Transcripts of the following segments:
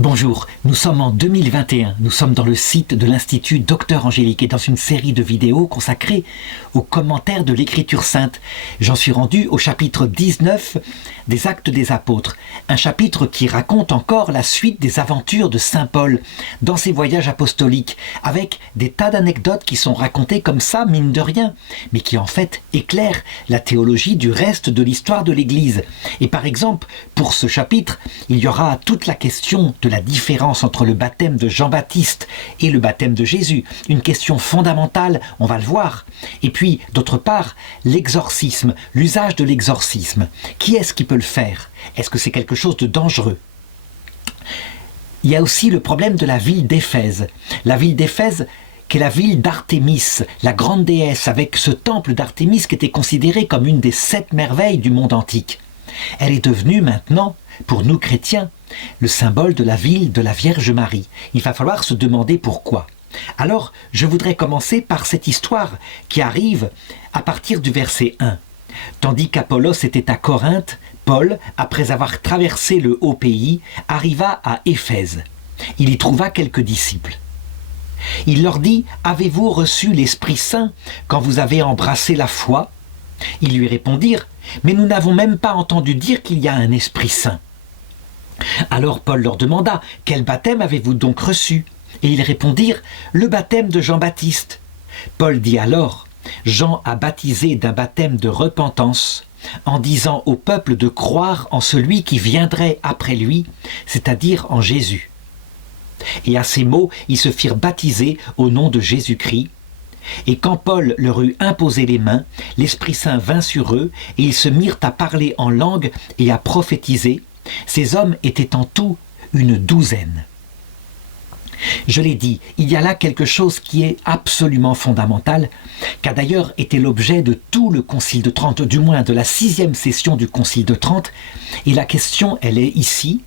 Bonjour, nous sommes en 2021, nous sommes dans le site de l'Institut Docteur Angélique et dans une série de vidéos consacrées aux commentaires de l'Écriture Sainte. J'en suis rendu au chapitre 19 des Actes des Apôtres, un chapitre qui raconte encore la suite des aventures de Saint Paul dans ses voyages apostoliques, avec des tas d'anecdotes qui sont racontées comme ça, mine de rien, mais qui en fait éclairent la théologie du reste de l'histoire de l'Église. Et par exemple, pour ce chapitre, il y aura toute la question de la différence entre le baptême de Jean-Baptiste et le baptême de Jésus. Une question fondamentale, on va le voir. Et puis, d'autre part, l'exorcisme, l'usage de l'exorcisme. Qui est-ce qui peut le faire? Est-ce que c'est quelque chose de dangereux? Il y a aussi le problème de la ville d'Éphèse. La ville d'Éphèse, qui est la ville d'Artémis, la grande déesse, avec ce temple d'Artémis qui était considéré comme une des 7 merveilles du monde antique. Elle est devenue maintenant, pour nous chrétiens, le symbole de la ville de la Vierge Marie. Il va falloir se demander pourquoi. Alors, je voudrais commencer par cette histoire qui arrive à partir du verset 1. Tandis qu'Apollos était à Corinthe, Paul, après avoir traversé le haut pays, arriva à Éphèse. Il y trouva quelques disciples. Il leur dit « Avez-vous reçu l'Esprit Saint quand vous avez embrassé la foi ?» Ils lui répondirent « Mais nous n'avons même pas entendu dire qu'il y a un Esprit Saint. » Alors Paul leur demanda « Quel baptême avez-vous donc reçu ?» Et ils répondirent « Le baptême de Jean-Baptiste. » Paul dit alors « Jean a baptisé d'un baptême de repentance, en disant au peuple de croire en celui qui viendrait après lui, c'est-à-dire en Jésus. » Et à ces mots, ils se firent baptiser au nom de Jésus-Christ. Et quand Paul leur eut imposé les mains, l'Esprit Saint vint sur eux, et ils se mirent à parler en langue et à prophétiser. Ces hommes étaient en tout une 12aine. Je l'ai dit, il y a là quelque chose qui est absolument fondamental, qui a d'ailleurs été l'objet de tout le Concile de Trente, du moins de la 6e session du Concile de Trente, et la question, elle est ici,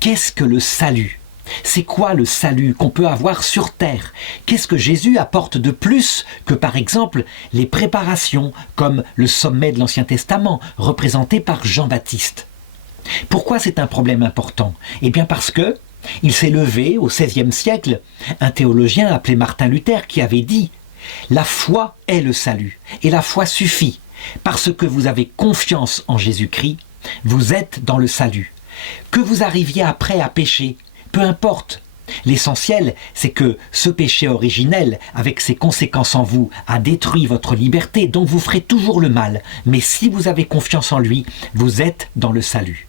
qu'est-ce que le salut ? C'est quoi le salut qu'on peut avoir sur terre? Qu'est-ce que Jésus apporte de plus que par exemple les préparations, comme le sommet de l'Ancien Testament, représenté par Jean-Baptiste? Pourquoi c'est un problème important? Eh bien parce que il s'est levé au XVIe siècle un théologien appelé Martin Luther qui avait dit « La foi est le salut, et la foi suffit. Parce que vous avez confiance en Jésus-Christ, vous êtes dans le salut. Que vous arriviez après à pécher, peu importe. L'essentiel, c'est que ce péché originel, avec ses conséquences en vous, a détruit votre liberté, donc vous ferez toujours le mal. Mais si vous avez confiance en lui, vous êtes dans le salut. »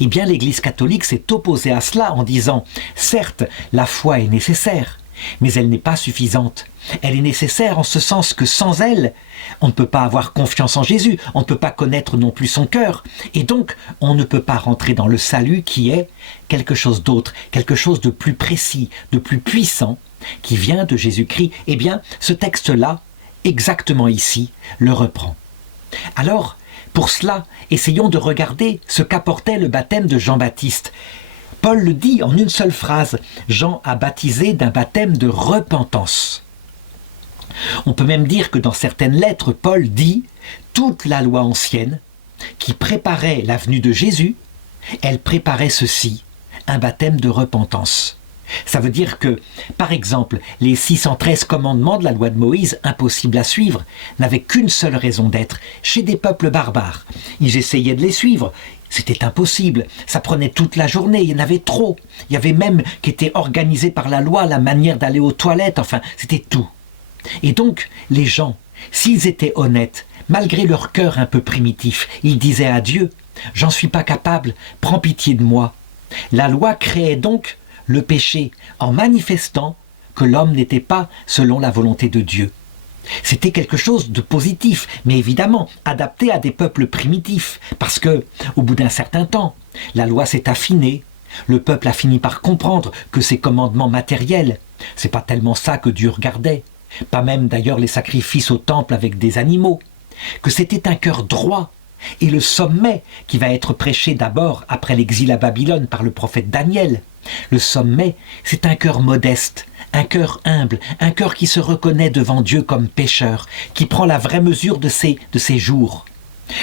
Eh bien, l'Église catholique s'est opposée à cela en disant « Certes, la foi est nécessaire, mais elle n'est pas suffisante. Elle est nécessaire en ce sens que sans elle, on ne peut pas avoir confiance en Jésus, on ne peut pas connaître non plus son cœur, et donc on ne peut pas rentrer dans le salut qui est quelque chose d'autre, quelque chose de plus précis, de plus puissant, qui vient de Jésus-Christ. » Eh bien, ce texte-là, exactement ici, le reprend. Alors, pour cela, essayons de regarder ce qu'apportait le baptême de Jean-Baptiste. Paul le dit en une seule phrase, Jean a baptisé d'un baptême de repentance. On peut même dire que dans certaines lettres, Paul dit toute la loi ancienne qui préparait la venue de Jésus, elle préparait ceci, un baptême de repentance. Ça veut dire que, par exemple, les 613 commandements de la loi de Moïse, impossibles à suivre, n'avaient qu'une seule raison d'être, chez des peuples barbares. Ils essayaient de les suivre, c'était impossible, ça prenait toute la journée, il y en avait trop. Il y avait même qui était organisé par la loi la manière d'aller aux toilettes, enfin, c'était tout. Et donc, les gens, s'ils étaient honnêtes, malgré leur cœur un peu primitif, ils disaient à Dieu « J'en suis pas capable, prends pitié de moi ». La loi créait donc le péché en manifestant que l'homme n'était pas selon la volonté de Dieu. C'était quelque chose de positif, mais évidemment adapté à des peuples primitifs, parce que, au bout d'un certain temps, la loi s'est affinée, le peuple a fini par comprendre que ces commandements matériels, c'est pas tellement ça que Dieu regardait, pas même d'ailleurs les sacrifices au temple avec des animaux, que c'était un cœur droit, et le sommet qui va être prêché d'abord après l'exil à Babylone par le prophète Daniel. Le sommet, c'est un cœur modeste, un cœur humble, un cœur qui se reconnaît devant Dieu comme pécheur, qui prend la vraie mesure de ses jours.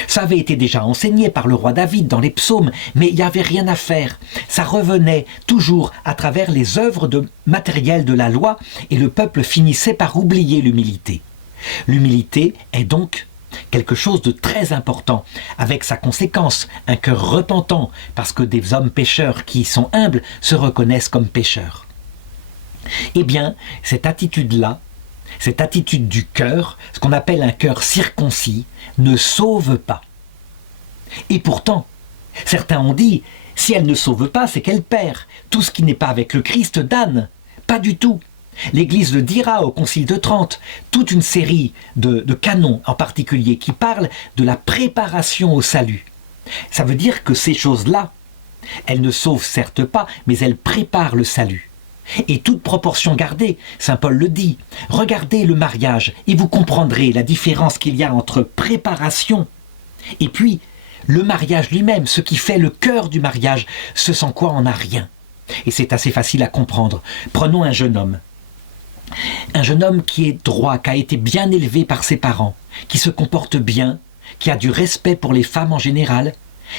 Ça avait été déjà enseigné par le roi David dans les psaumes, mais il n'y avait rien à faire. Ça revenait toujours à travers les œuvres matérielles de la loi et le peuple finissait par oublier l'humilité. L'humilité est donc quelque chose de très important, avec sa conséquence, un cœur repentant, parce que des hommes pécheurs qui sont humbles se reconnaissent comme pécheurs. Eh bien, cette attitude-là, cette attitude du cœur, ce qu'on appelle un cœur circoncis, ne sauve pas. Et pourtant, certains ont dit, si elle ne sauve pas, c'est qu'elle perd. Tout ce qui n'est pas avec le Christ damne. Pas du tout. L'Église le dira au Concile de Trente, toute une série de canons en particulier qui parlent de la préparation au salut. Ça veut dire que ces choses-là, elles ne sauvent certes pas, mais elles préparent le salut. Et toute proportion gardée, saint Paul le dit, regardez le mariage et vous comprendrez la différence qu'il y a entre préparation et puis le mariage lui-même, ce qui fait le cœur du mariage, ce sans quoi on n'a rien. Et c'est assez facile à comprendre. Prenons un jeune homme qui est droit, qui a été bien élevé par ses parents, qui se comporte bien, qui a du respect pour les femmes en général,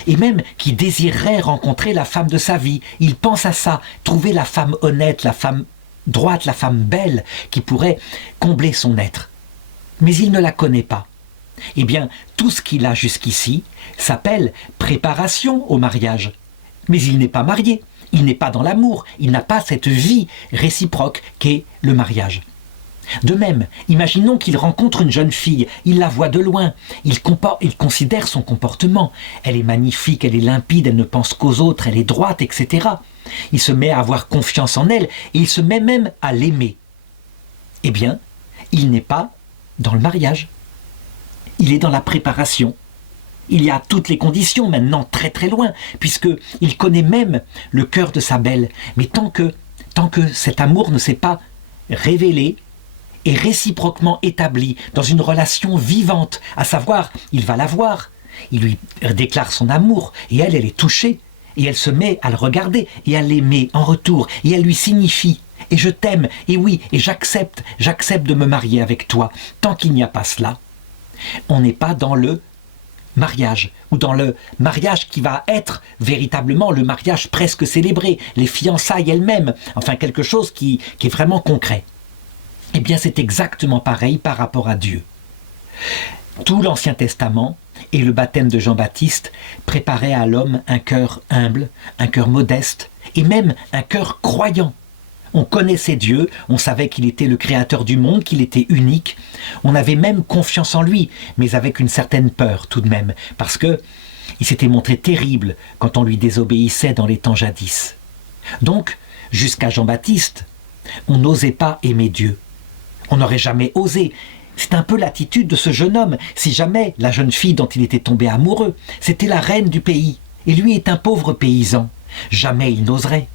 et même qui désirerait rencontrer la femme de sa vie. Il pense à ça, trouver la femme honnête, la femme droite, la femme belle, qui pourrait combler son être. Mais il ne la connaît pas. Eh bien, tout ce qu'il a jusqu'ici s'appelle préparation au mariage. Mais il n'est pas marié, il n'est pas dans l'amour, il n'a pas cette vie réciproque qu'est le mariage. De même, imaginons qu'il rencontre une jeune fille, il la voit de loin, il considère son comportement. Elle est magnifique, elle est limpide, elle ne pense qu'aux autres, elle est droite, etc. Il se met à avoir confiance en elle et il se met même à l'aimer. Eh bien, il n'est pas dans le mariage. Il est dans la préparation. Il y a toutes les conditions maintenant très très loin, puisqu'il connaît même le cœur de sa belle. Mais tant que cet amour ne s'est pas révélé, est réciproquement établi dans une relation vivante, à savoir, il va la voir, il lui déclare son amour, et elle est touchée, et elle se met à le regarder, et à l'aimer en retour, et elle lui signifie, et je t'aime, et oui, et j'accepte de me marier avec toi. Tant qu'il n'y a pas cela, on n'est pas dans le mariage, ou dans le mariage qui va être véritablement le mariage presque célébré, les fiançailles elles-mêmes, enfin quelque chose qui est vraiment concret. Eh bien, c'est exactement pareil par rapport à Dieu. Tout l'Ancien Testament et le baptême de Jean-Baptiste préparaient à l'homme un cœur humble, un cœur modeste et même un cœur croyant. On connaissait Dieu, on savait qu'il était le créateur du monde, qu'il était unique. On avait même confiance en lui, mais avec une certaine peur tout de même, parce que il s'était montré terrible quand on lui désobéissait dans les temps jadis. Donc, jusqu'à Jean-Baptiste, on n'osait pas aimer Dieu. On n'aurait jamais osé. C'est un peu l'attitude de ce jeune homme. Si jamais la jeune fille dont il était tombé amoureux, c'était la reine du pays, et lui est un pauvre paysan, jamais il n'oserait.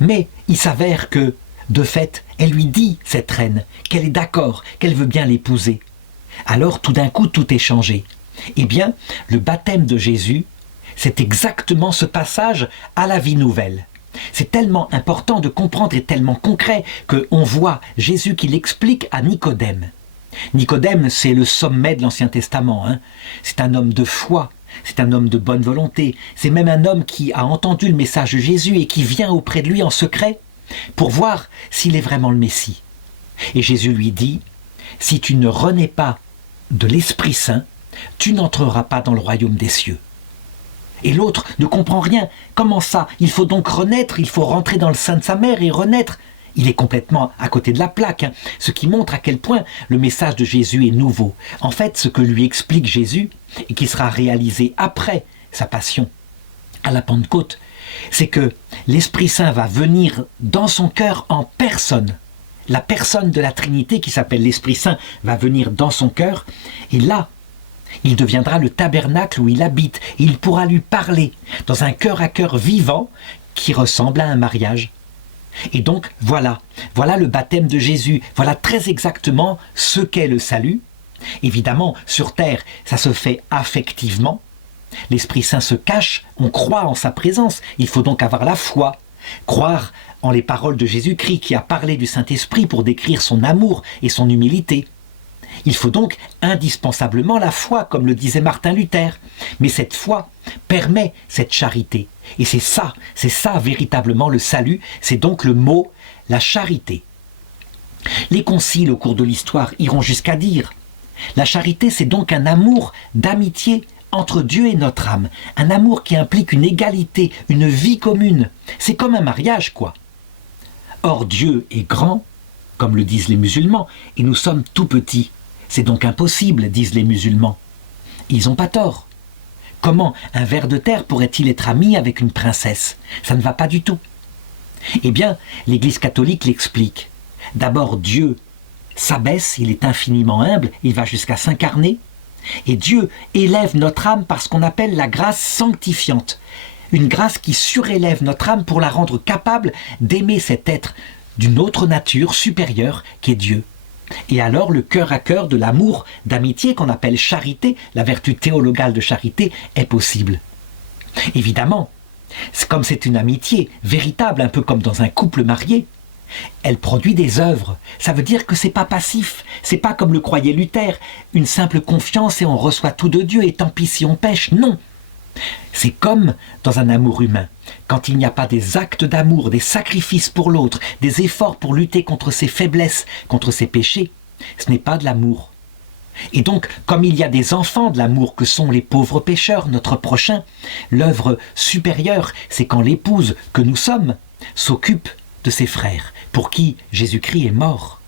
Mais il s'avère que, de fait, elle lui dit, cette reine, qu'elle est d'accord, qu'elle veut bien l'épouser. Alors tout d'un coup, tout est changé. Eh bien, le baptême de Jésus, c'est exactement ce passage à la vie nouvelle. C'est tellement important de comprendre et tellement concret qu'on voit Jésus qui l'explique à Nicodème. Nicodème, c'est le sommet de l'Ancien Testament. C'est un homme de foi, c'est un homme de bonne volonté, c'est même un homme qui a entendu le message de Jésus et qui vient auprès de lui en secret pour voir s'il est vraiment le Messie. Et Jésus lui dit, si tu ne renais pas de l'Esprit Saint, tu n'entreras pas dans le royaume des cieux. Et l'autre ne comprend rien. Comment ça? Il faut donc renaître, il faut rentrer dans le sein de sa mère et renaître. Il est complètement à côté de la plaque, ce qui montre à quel point le message de Jésus est nouveau. En fait, ce que lui explique Jésus, et qui sera réalisé après sa passion à la Pentecôte, c'est que l'Esprit Saint va venir dans son cœur en personne. La personne de la Trinité, qui s'appelle l'Esprit Saint, va venir dans son cœur, et là, il deviendra le tabernacle où il habite, et il pourra lui parler dans un cœur à cœur vivant qui ressemble à un mariage. Et donc, voilà le baptême de Jésus, voilà très exactement ce qu'est le salut. Évidemment, sur terre, ça se fait affectivement. L'Esprit Saint se cache, on croit en sa présence, il faut donc avoir la foi, croire en les paroles de Jésus-Christ qui a parlé du Saint-Esprit pour décrire son amour et son humilité. Il faut donc indispensablement la foi, comme le disait Martin Luther. Mais cette foi permet cette charité. Et c'est ça véritablement le salut, c'est donc le mot, la charité. Les conciles au cours de l'histoire iront jusqu'à dire « La charité, c'est donc un amour d'amitié entre Dieu et notre âme, un amour qui implique une égalité, une vie commune. C'est comme un mariage, quoi. » Or, Dieu est grand, comme le disent les musulmans, et nous sommes tout petits. C'est donc impossible, disent les musulmans. Ils n'ont pas tort. Comment un ver de terre pourrait-il être ami avec une princesse? Ça ne va pas du tout. Eh bien, l'Église catholique l'explique. D'abord, Dieu s'abaisse, il est infiniment humble, il va jusqu'à s'incarner. Et Dieu élève notre âme par ce qu'on appelle la grâce sanctifiante. Une grâce qui surélève notre âme pour la rendre capable d'aimer cet être d'une autre nature supérieure qu'est Dieu. Et alors le cœur à cœur de l'amour, d'amitié qu'on appelle charité, la vertu théologale de charité, est possible. Évidemment, comme c'est une amitié véritable, un peu comme dans un couple marié, elle produit des œuvres. Ça veut dire que c'est pas passif, c'est pas comme le croyait Luther, une simple confiance et on reçoit tout de Dieu et tant pis si on pêche, non. C'est comme dans un amour humain, quand il n'y a pas des actes d'amour, des sacrifices pour l'autre, des efforts pour lutter contre ses faiblesses, contre ses péchés, ce n'est pas de l'amour. Et donc, comme il y a des enfants de l'amour que sont les pauvres pécheurs, notre prochain, l'œuvre supérieure, c'est quand l'épouse que nous sommes s'occupe de ses frères, pour qui Jésus-Christ est mort.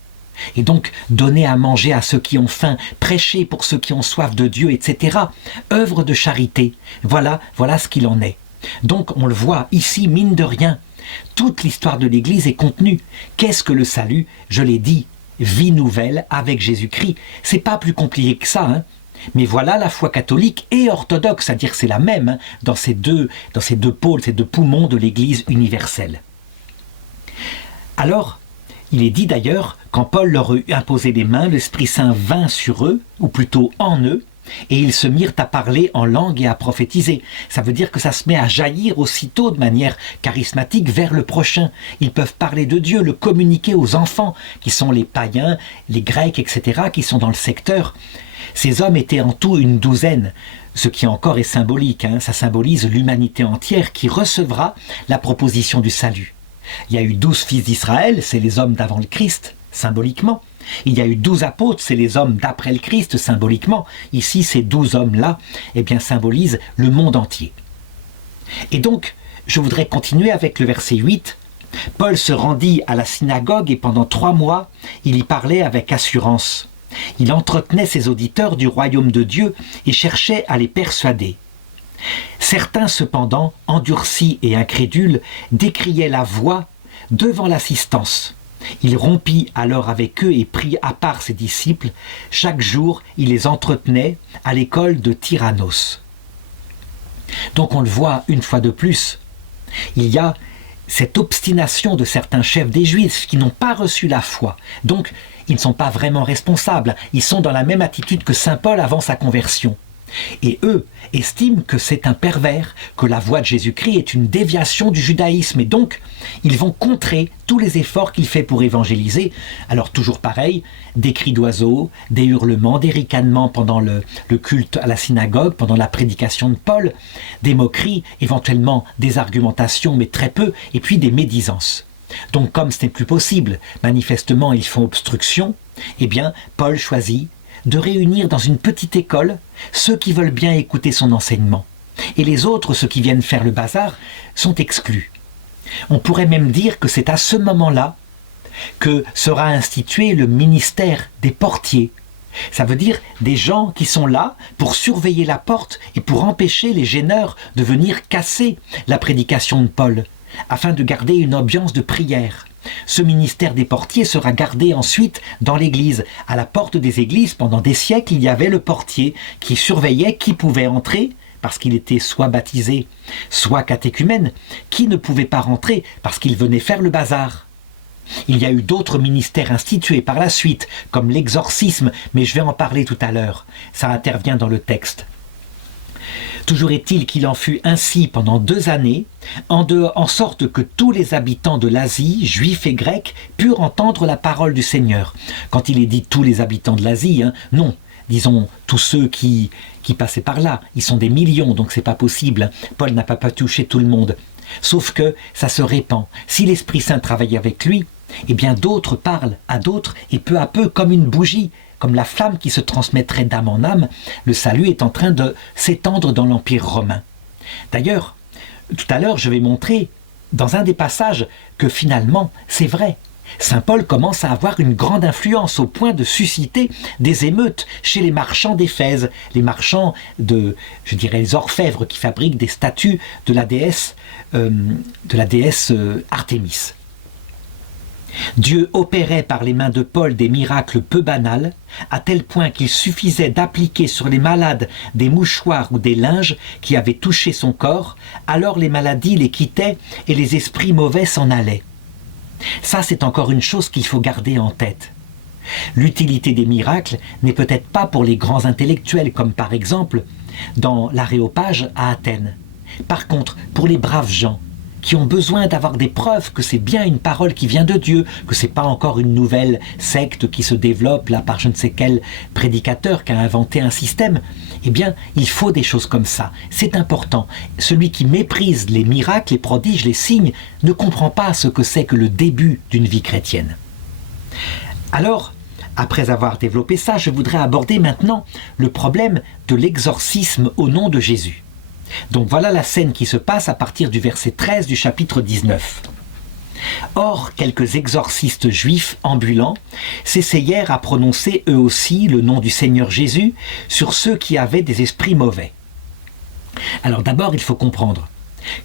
Et donc, donner à manger à ceux qui ont faim, prêcher pour ceux qui ont soif de Dieu, etc. Œuvre de charité, voilà ce qu'il en est. Donc, on le voit ici, mine de rien, toute l'histoire de l'Église est contenue. Qu'est-ce que le salut? Je l'ai dit, vie nouvelle avec Jésus-Christ. C'est pas plus compliqué que ça, hein. Mais voilà la foi catholique et orthodoxe, c'est-à-dire que c'est la même hein, dans ces deux pôles, ces deux poumons de l'Église universelle. Alors, il est dit d'ailleurs, quand Paul leur eut imposé les mains, l'Esprit Saint vint sur eux, ou plutôt en eux, et ils se mirent à parler en langue et à prophétiser. Ça veut dire que ça se met à jaillir aussitôt de manière charismatique vers le prochain. Ils peuvent parler de Dieu, le communiquer aux enfants, qui sont les païens, les Grecs, etc., qui sont dans le secteur. Ces hommes étaient en tout une douzaine, ce qui encore est symbolique, hein, ça symbolise l'humanité entière qui recevra la proposition du salut. Il y a eu 12 fils d'Israël, c'est les hommes d'avant le Christ, symboliquement. Il y a eu 12 apôtres, c'est les hommes d'après le Christ, symboliquement. Ici, ces 12 hommes-là, eh bien, symbolisent le monde entier. Et donc, je voudrais continuer avec le verset 8. Paul se rendit à la synagogue et pendant 3 mois, il y parlait avec assurance. Il entretenait ses auditeurs du royaume de Dieu et cherchait à les persuader. Certains cependant, endurcis et incrédules, décriaient la voix devant l'assistance. Il rompit alors avec eux et prit à part ses disciples. Chaque jour, il les entretenait à l'école de Tyrannos. Donc on le voit une fois de plus. Il y a cette obstination de certains chefs des Juifs qui n'ont pas reçu la foi. Donc, ils ne sont pas vraiment responsables. Ils sont dans la même attitude que saint Paul avant sa conversion. Et eux estiment que c'est un pervers, que la voie de Jésus-Christ est une déviation du judaïsme. Et donc, ils vont contrer tous les efforts qu'il fait pour évangéliser. Alors toujours pareil, des cris d'oiseaux, des hurlements, des ricanements pendant le culte à la synagogue, pendant la prédication de Paul, des moqueries, éventuellement des argumentations, mais très peu, et puis des médisances. Donc comme ce n'est plus possible, manifestement ils font obstruction, eh bien Paul choisit de réunir dans une petite école ceux qui veulent bien écouter son enseignement. Et les autres, ceux qui viennent faire le bazar, sont exclus. On pourrait même dire que c'est à ce moment-là que sera institué le ministère des portiers. Ça veut dire des gens qui sont là pour surveiller la porte et pour empêcher les gêneurs de venir casser la prédication de Paul, afin de garder une ambiance de prière. Ce ministère des portiers sera gardé ensuite dans l'église. À la porte des églises, pendant des siècles, il y avait le portier qui surveillait qui pouvait entrer, parce qu'il était soit baptisé, soit catéchumène, qui ne pouvait pas rentrer parce qu'il venait faire le bazar. Il y a eu d'autres ministères institués par la suite, comme l'exorcisme, mais je vais en parler tout à l'heure. Ça intervient dans le texte. Toujours est-il qu'il en fut ainsi pendant 2 années, en sorte que tous les habitants de l'Asie, juifs et grecs, purent entendre la parole du Seigneur. Quand il est dit tous les habitants de l'Asie, non, disons tous ceux qui passaient par là, ils sont des millions, donc c'est pas possible. Paul n'a pas touché tout le monde. Sauf que ça se répand. Si l'Esprit Saint travaille avec lui, eh bien d'autres parlent à d'autres, et peu à peu, comme une bougie, comme la flamme qui se transmettrait d'âme en âme, le salut est en train de s'étendre dans l'Empire romain. D'ailleurs, tout à l'heure, je vais montrer dans un des passages que finalement, c'est vrai. Saint Paul commence à avoir une grande influence au point de susciter des émeutes chez les marchands d'Éphèse, les marchands les orfèvres qui fabriquent des statues de la déesse Artémis. Dieu opérait par les mains de Paul des miracles peu banals, à tel point qu'il suffisait d'appliquer sur les malades des mouchoirs ou des linges qui avaient touché son corps, alors les maladies les quittaient et les esprits mauvais s'en allaient. Ça, c'est encore une chose qu'il faut garder en tête. L'utilité des miracles n'est peut-être pas pour les grands intellectuels, comme par exemple dans l'Aréopage à Athènes. Par contre, pour les braves gens, qui ont besoin d'avoir des preuves que c'est bien une parole qui vient de Dieu, que c'est pas encore une nouvelle secte qui se développe là par je ne sais quel prédicateur qui a inventé un système, eh bien, il faut des choses comme ça. C'est important. Celui qui méprise les miracles, les prodiges, les signes, ne comprend pas ce que c'est que le début d'une vie chrétienne. Alors, après avoir développé ça, je voudrais aborder maintenant le problème de l'exorcisme au nom de Jésus. Donc voilà la scène qui se passe à partir du verset 13 du chapitre 19. Or, quelques exorcistes juifs ambulants s'essayèrent à prononcer eux aussi le nom du Seigneur Jésus sur ceux qui avaient des esprits mauvais. Alors d'abord, il faut comprendre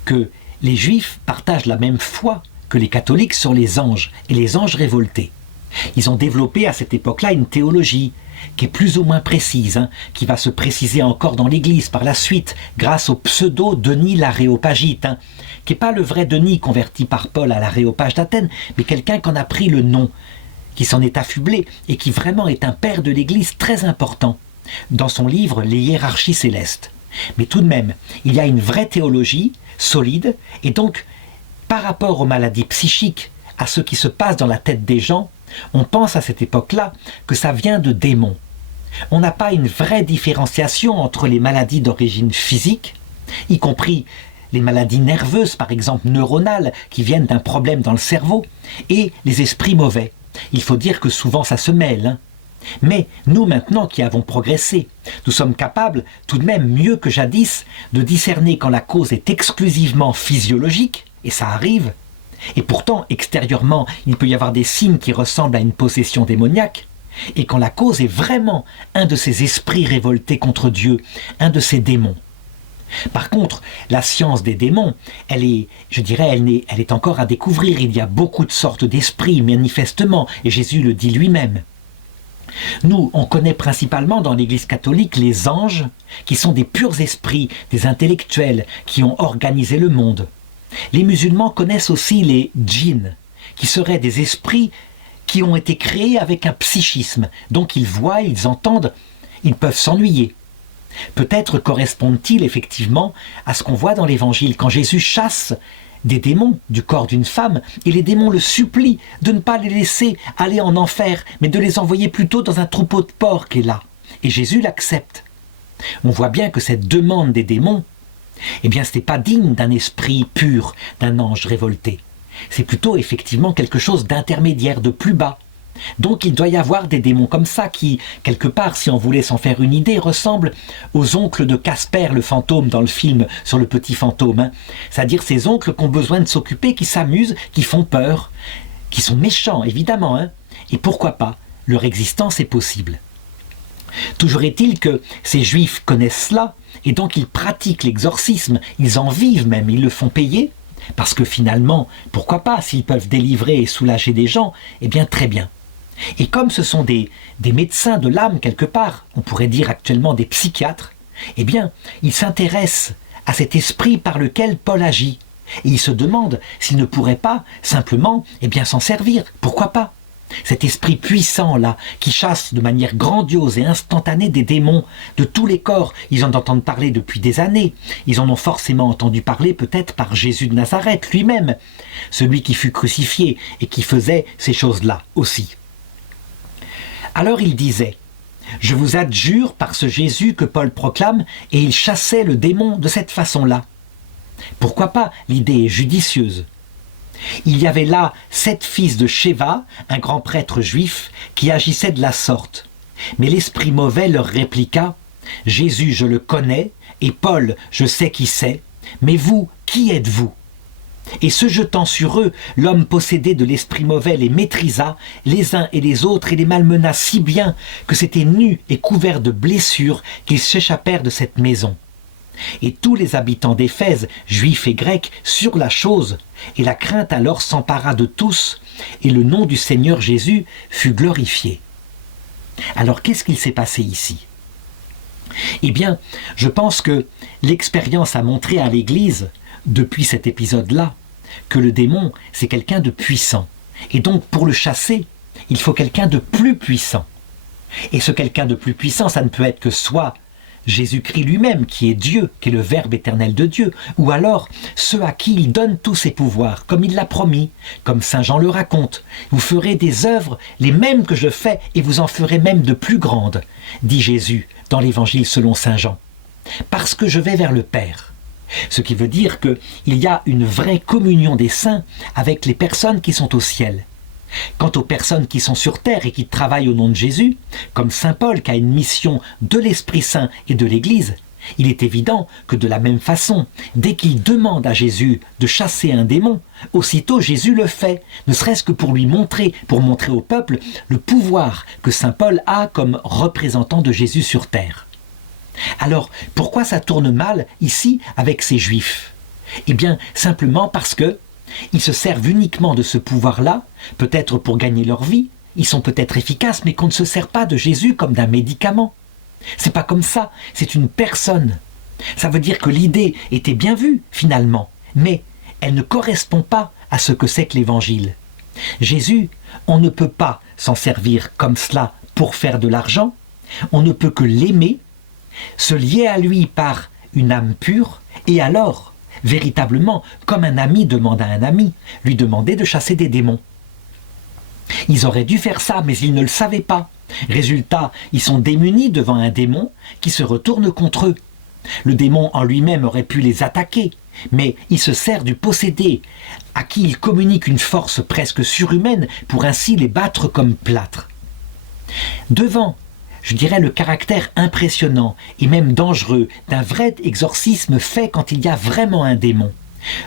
que les juifs partagent la même foi que les catholiques sur les anges et les anges révoltés. Ils ont développé à cette époque-là une théologie qui est plus ou moins précise, qui va se préciser encore dans l'Église par la suite, grâce au pseudo Denis l'Aréopagite, qui n'est pas le vrai Denis converti par Paul à l'Aréopage d'Athènes, mais quelqu'un qui en a pris le nom, qui s'en est affublé et qui vraiment est un père de l'Église très important, dans son livre « Les hiérarchies célestes ». Mais tout de même, il y a une vraie théologie solide, et donc, par rapport aux maladies psychiques, à ce qui se passe dans la tête des gens, on pense à cette époque-là que ça vient de démons. On n'a pas une vraie différenciation entre les maladies d'origine physique, y compris les maladies nerveuses, par exemple neuronales, qui viennent d'un problème dans le cerveau, et les esprits mauvais. Il faut dire que souvent ça se mêle. Mais nous maintenant qui avons progressé, nous sommes capables, tout de même mieux que jadis, de discerner quand la cause est exclusivement physiologique, et ça arrive, et pourtant, extérieurement, il peut y avoir des signes qui ressemblent à une possession démoniaque. Et quand la cause est vraiment un de ces esprits révoltés contre Dieu, un de ces démons. Par contre, la science des démons, elle est encore à découvrir. Il y a beaucoup de sortes d'esprits, manifestement, et Jésus le dit lui-même. Nous, on connaît principalement dans l'Église catholique les anges, qui sont des purs esprits, des intellectuels, qui ont organisé le monde. Les musulmans connaissent aussi les djinns, qui seraient des esprits qui ont été créés avec un psychisme. Donc ils voient, ils entendent, ils peuvent s'ennuyer. Peut-être correspondent-ils effectivement à ce qu'on voit dans l'Évangile, quand Jésus chasse des démons du corps d'une femme, et les démons le supplient de ne pas les laisser aller en enfer, mais de les envoyer plutôt dans un troupeau de porcs qui est là. Et Jésus l'accepte. On voit bien que cette demande des démons, eh bien, ce n'est pas digne d'un esprit pur, d'un ange révolté. C'est plutôt effectivement quelque chose d'intermédiaire, de plus bas. Donc il doit y avoir des démons comme ça qui, quelque part, si on voulait s'en faire une idée, ressemblent aux oncles de Casper le fantôme dans le film sur le petit fantôme. C'est-à-dire ces oncles qui ont besoin de s'occuper, qui s'amusent, qui font peur, qui sont méchants, évidemment. Et pourquoi pas, leur existence est possible. Toujours est-il que ces juifs connaissent cela, et donc ils pratiquent l'exorcisme, ils en vivent même, ils le font payer, parce que finalement, pourquoi pas, s'ils peuvent délivrer et soulager des gens, eh bien très bien. Et comme ce sont des médecins de l'âme quelque part, on pourrait dire actuellement des psychiatres, eh bien ils s'intéressent à cet esprit par lequel Paul agit, et ils se demandent s'ils ne pourraient pas simplement s'en servir, pourquoi pas. Cet esprit puissant-là, qui chasse de manière grandiose et instantanée des démons de tous les corps, ils en entendent parler depuis des années. Ils en ont forcément entendu parler peut-être par Jésus de Nazareth lui-même, celui qui fut crucifié et qui faisait ces choses-là aussi. Alors il disait, « Je vous adjure par ce Jésus que Paul proclame, et il chassait le démon de cette façon-là. » Pourquoi pas? L'idée est judicieuse. Il y avait là 7 fils de Sheva, un grand prêtre juif, qui agissaient de la sorte. Mais l'esprit mauvais leur répliqua, « Jésus, je le connais, et Paul, je sais qui c'est, mais vous, qui êtes-vous » Et se jetant sur eux, l'homme possédé de l'esprit mauvais les maîtrisa, les uns et les autres, et les malmena si bien que c'étaient nus et couverts de blessures qu'ils s'échappèrent de cette maison. Et tous les habitants d'Éphèse, juifs et grecs, surent la chose, et la crainte alors s'empara de tous, et le nom du Seigneur Jésus fut glorifié. Alors qu'est-ce qu'il s'est passé ici? Eh bien, je pense que l'expérience a montré à l'Église, depuis cet épisode-là, que le démon, c'est quelqu'un de puissant. Et donc, pour le chasser, il faut quelqu'un de plus puissant. Et ce quelqu'un de plus puissant, ça ne peut être que soit Jésus-Christ lui-même, qui est Dieu, qui est le Verbe éternel de Dieu, ou alors ceux à qui il donne tous ses pouvoirs, comme il l'a promis, comme saint Jean le raconte. Vous ferez des œuvres, les mêmes que je fais, et vous en ferez même de plus grandes, dit Jésus dans l'évangile selon saint Jean. Parce que je vais vers le Père. Ce qui veut dire qu'il y a une vraie communion des saints avec les personnes qui sont au ciel. Quant aux personnes qui sont sur terre et qui travaillent au nom de Jésus, comme saint Paul qui a une mission de l'Esprit Saint et de l'Église, il est évident que de la même façon, dès qu'il demande à Jésus de chasser un démon, aussitôt Jésus le fait, ne serait-ce que pour lui montrer, pour montrer au peuple le pouvoir que saint Paul a comme représentant de Jésus sur terre. Alors, pourquoi ça tourne mal ici avec ces Juifs? Eh bien, simplement parce que ils se servent uniquement de ce pouvoir-là, peut-être pour gagner leur vie, ils sont peut-être efficaces, mais qu'on ne se sert pas de Jésus comme d'un médicament. C'est pas comme ça, c'est une personne. Ça veut dire que l'idée était bien vue, finalement, mais elle ne correspond pas à ce que c'est que l'Évangile. Jésus, on ne peut pas s'en servir comme cela pour faire de l'argent, on ne peut que l'aimer, se lier à lui par une âme pure, et alors, véritablement, comme un ami demande à un ami, lui demander de chasser des démons. Ils auraient dû faire ça, mais ils ne le savaient pas. Résultat, ils sont démunis devant un démon qui se retourne contre eux. Le démon en lui-même aurait pu les attaquer, mais il se sert du possédé, à qui il communique une force presque surhumaine pour ainsi les battre comme plâtre. Devant, je dirais, le caractère impressionnant et même dangereux d'un vrai exorcisme fait quand il y a vraiment un démon.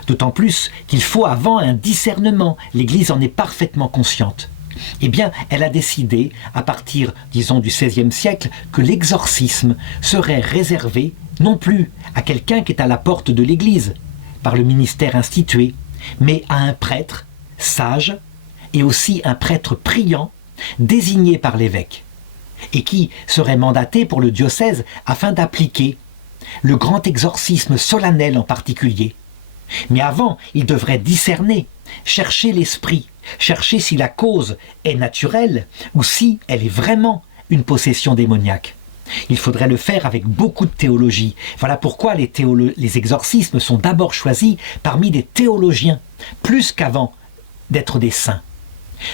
D'autant plus qu'il faut avant un discernement, l'Église en est parfaitement consciente. Eh bien, elle a décidé, à partir, disons, du XVIe siècle, que l'exorcisme serait réservé non plus à quelqu'un qui est à la porte de l'Église, par le ministère institué, mais à un prêtre sage et aussi un prêtre priant, désigné par l'évêque, et qui serait mandaté pour le diocèse afin d'appliquer le grand exorcisme solennel en particulier. Mais avant, il devrait discerner, chercher l'esprit, chercher si la cause est naturelle ou si elle est vraiment une possession démoniaque. Il faudrait le faire avec beaucoup de théologie. Voilà pourquoi les exorcismes sont d'abord choisis parmi des théologiens, plus qu'avant d'être des saints.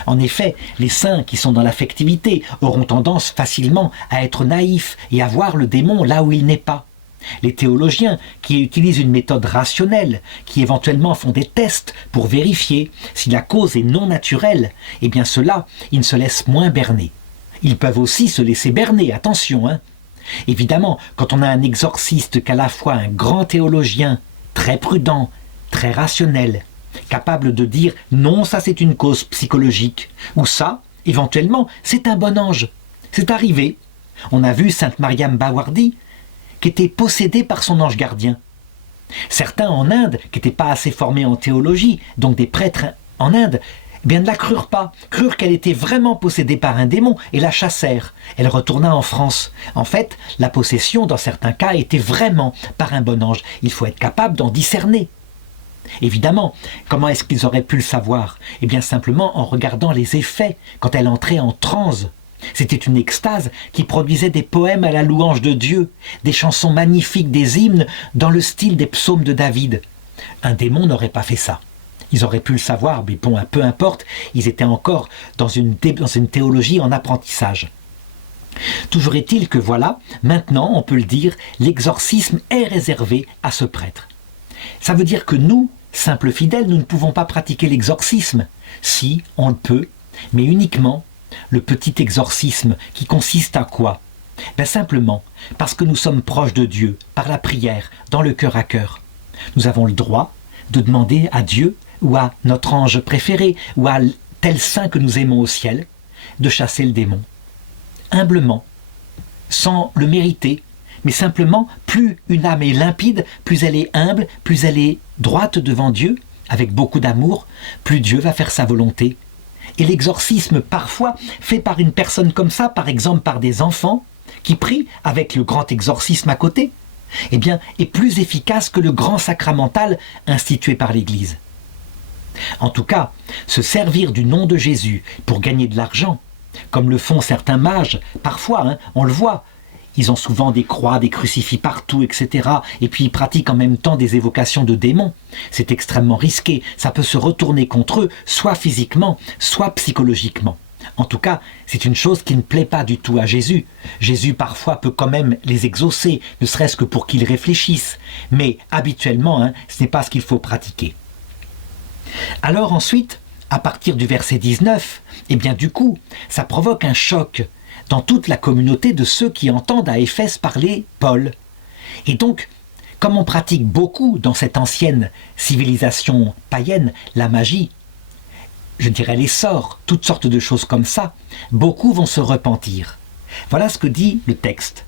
En effet, les saints qui sont dans l'affectivité auront tendance facilement à être naïfs et à voir le démon là où il n'est pas. Les théologiens qui utilisent une méthode rationnelle, qui éventuellement font des tests pour vérifier si la cause est non naturelle, eh bien ceux-là, ils ne se laissent moins berner. Ils peuvent aussi se laisser berner, attention, hein. Évidemment, quand on a un exorciste qu'à la fois un grand théologien, très prudent, très rationnel, capable de dire non, ça c'est une cause psychologique, ou ça, éventuellement, c'est un bon ange. C'est arrivé. On a vu sainte Mariam Bawardi, qui était possédée par son ange gardien. Certains en Inde, qui n'étaient pas assez formés en théologie, donc des prêtres en Inde, eh bien ne la crurent pas, crurent qu'elle était vraiment possédée par un démon et la chassèrent. Elle retourna en France. En fait, la possession, dans certains cas, était vraiment par un bon ange. Il faut être capable d'en discerner. Évidemment, comment est-ce qu'ils auraient pu le savoir? Eh bien simplement en regardant les effets quand elle entrait en transe. C'était une extase qui produisait des poèmes à la louange de Dieu, des chansons magnifiques, des hymnes dans le style des psaumes de David. Un démon n'aurait pas fait ça. Ils auraient pu le savoir, mais bon, peu importe, ils étaient encore dans une théologie en apprentissage. Toujours est-il que voilà, maintenant, on peut le dire, l'exorcisme est réservé à ce prêtre. Ça veut dire que nous, simples fidèles, nous ne pouvons pas pratiquer l'exorcisme. Si, on le peut, mais uniquement le petit exorcisme qui consiste à quoi? Ben simplement parce que nous sommes proches de Dieu, par la prière, dans le cœur à cœur. Nous avons le droit de demander à Dieu ou à notre ange préféré ou à tel saint que nous aimons au ciel de chasser le démon. Humblement, sans le mériter, mais simplement, plus une âme est limpide, plus elle est humble, plus elle est droite devant Dieu, avec beaucoup d'amour, plus Dieu va faire sa volonté. Et l'exorcisme, parfois, fait par une personne comme ça, par exemple par des enfants, qui prient avec le grand exorcisme à côté, eh bien, est plus efficace que le grand sacramental institué par l'Église. En tout cas, se servir du nom de Jésus pour gagner de l'argent, comme le font certains mages, parfois, on le voit, ils ont souvent des croix, des crucifix partout, etc. Et puis ils pratiquent en même temps des évocations de démons. C'est extrêmement risqué, ça peut se retourner contre eux, soit physiquement, soit psychologiquement. En tout cas, c'est une chose qui ne plaît pas du tout à Jésus. Jésus parfois peut quand même les exaucer, ne serait-ce que pour qu'ils réfléchissent. Mais habituellement, ce n'est pas ce qu'il faut pratiquer. Alors ensuite, à partir du verset 19, eh bien du coup, ça provoque un choc dans toute la communauté de ceux qui entendent à Éphèse parler Paul. Et donc, comme on pratique beaucoup dans cette ancienne civilisation païenne, la magie, je dirais les sorts, toutes sortes de choses comme ça, beaucoup vont se repentir. Voilà ce que dit le texte.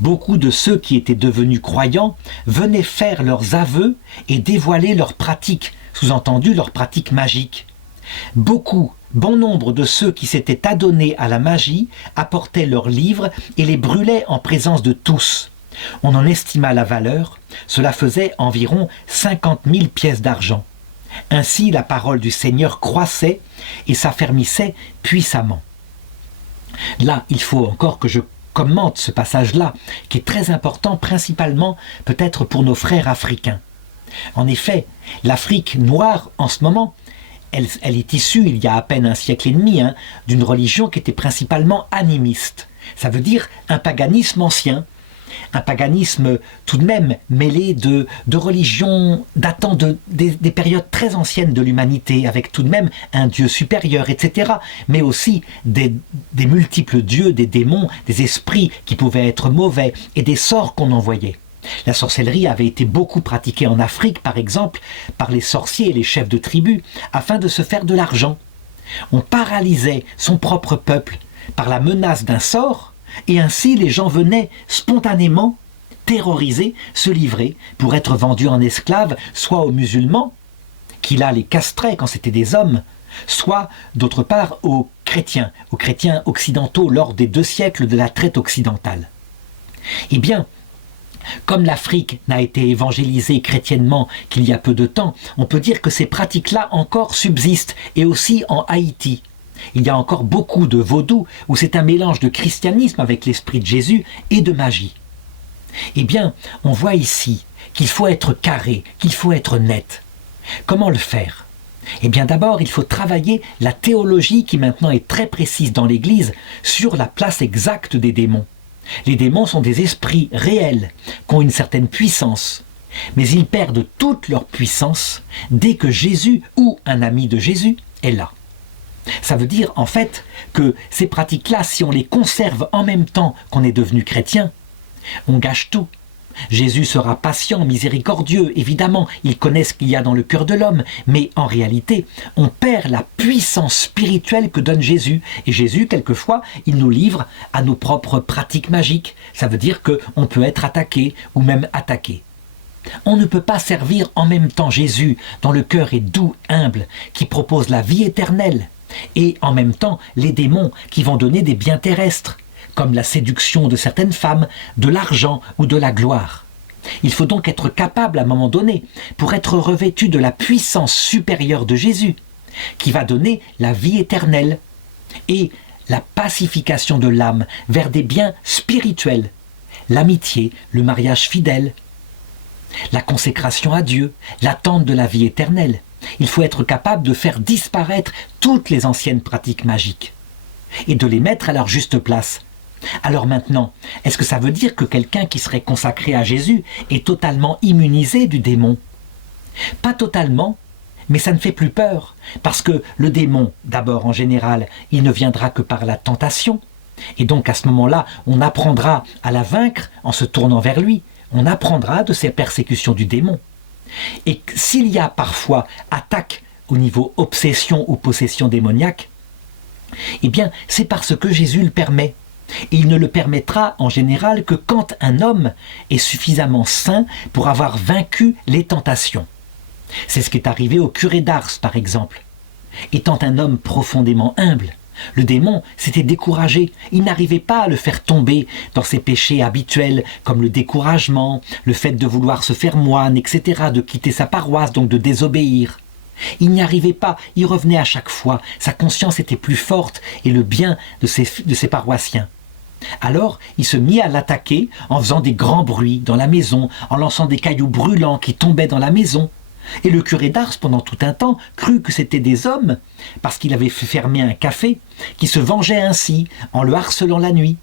Beaucoup de ceux qui étaient devenus croyants venaient faire leurs aveux et dévoiler leurs pratiques, sous-entendu leurs pratiques magiques. Bon nombre de ceux qui s'étaient adonnés à la magie apportaient leurs livres et les brûlaient en présence de tous. On en estima la valeur, cela faisait environ 50 000 pièces d'argent. Ainsi la parole du Seigneur croissait et s'affermissait puissamment. Là, il faut encore que je commente ce passage-là, qui est très important, principalement peut-être pour nos frères africains. En effet, l'Afrique noire, en ce moment, elle est issue, il y a à peine un siècle et demi, d'une religion qui était principalement animiste. Ça veut dire un paganisme ancien, un paganisme tout de même mêlé de religions datant des périodes très anciennes de l'humanité, avec tout de même un dieu supérieur, etc. Mais aussi des multiples dieux, des démons, des esprits qui pouvaient être mauvais et des sorts qu'on envoyait. La sorcellerie avait été beaucoup pratiquée en Afrique, par exemple, par les sorciers et les chefs de tribus, afin de se faire de l'argent. On paralysait son propre peuple par la menace d'un sort, et ainsi les gens venaient spontanément, terrorisés, se livrer pour être vendus en esclaves, soit aux musulmans, qui là les castraient quand c'était des hommes, soit d'autre part aux chrétiens occidentaux lors des 2 siècles de la traite occidentale. Eh bien, comme l'Afrique n'a été évangélisée chrétiennement qu'il y a peu de temps, on peut dire que ces pratiques-là encore subsistent, et aussi en Haïti. Il y a encore beaucoup de vaudou où c'est un mélange de christianisme avec l'esprit de Jésus et de magie. Eh bien, on voit ici qu'il faut être carré, qu'il faut être net. Comment le faire? Eh bien d'abord, il faut travailler la théologie qui maintenant est très précise dans l'Église sur la place exacte des démons. Les démons sont des esprits réels, qui ont une certaine puissance, mais ils perdent toute leur puissance dès que Jésus ou un ami de Jésus est là. Ça veut dire en fait que ces pratiques-là, si on les conserve en même temps qu'on est devenu chrétien, on gâche tout. Jésus sera patient, miséricordieux, évidemment, il connaît ce qu'il y a dans le cœur de l'homme, mais en réalité, on perd la puissance spirituelle que donne Jésus. Et Jésus, quelquefois, il nous livre à nos propres pratiques magiques. Ça veut dire qu'on peut être attaqué ou même attaqué. On ne peut pas servir en même temps Jésus, dont le cœur est doux, humble, qui propose la vie éternelle, et en même temps les démons qui vont donner des biens terrestres, comme la séduction de certaines femmes, de l'argent ou de la gloire. Il faut donc être capable à un moment donné, pour être revêtu de la puissance supérieure de Jésus, qui va donner la vie éternelle et la pacification de l'âme vers des biens spirituels, l'amitié, le mariage fidèle, la consécration à Dieu, l'attente de la vie éternelle. Il faut être capable de faire disparaître toutes les anciennes pratiques magiques et de les mettre à leur juste place. Alors maintenant, est-ce que ça veut dire que quelqu'un qui serait consacré à Jésus est totalement immunisé du démon? Pas totalement, mais ça ne fait plus peur, parce que le démon, d'abord en général, il ne viendra que par la tentation, et donc à ce moment-là, on apprendra à la vaincre en se tournant vers lui, on apprendra de ces persécutions du démon. Et s'il y a parfois attaque au niveau obsession ou possession démoniaque, eh bien c'est parce que Jésus le permet. Et il ne le permettra en général que quand un homme est suffisamment saint pour avoir vaincu les tentations. C'est ce qui est arrivé au curé d'Ars, par exemple. Étant un homme profondément humble, le démon s'était découragé. Il n'arrivait pas à le faire tomber dans ses péchés habituels, comme le découragement, le fait de vouloir se faire moine, etc., de quitter sa paroisse, donc de désobéir. Il n'y arrivait pas, il revenait à chaque fois. Sa conscience était plus forte et le bien de ses paroissiens. Alors, il se mit à l'attaquer en faisant des grands bruits dans la maison, en lançant des cailloux brûlants qui tombaient dans la maison. Et le curé d'Ars, pendant tout un temps, crut que c'était des hommes, parce qu'il avait fait fermer un café, qui se vengeaient ainsi, en le harcelant la nuit.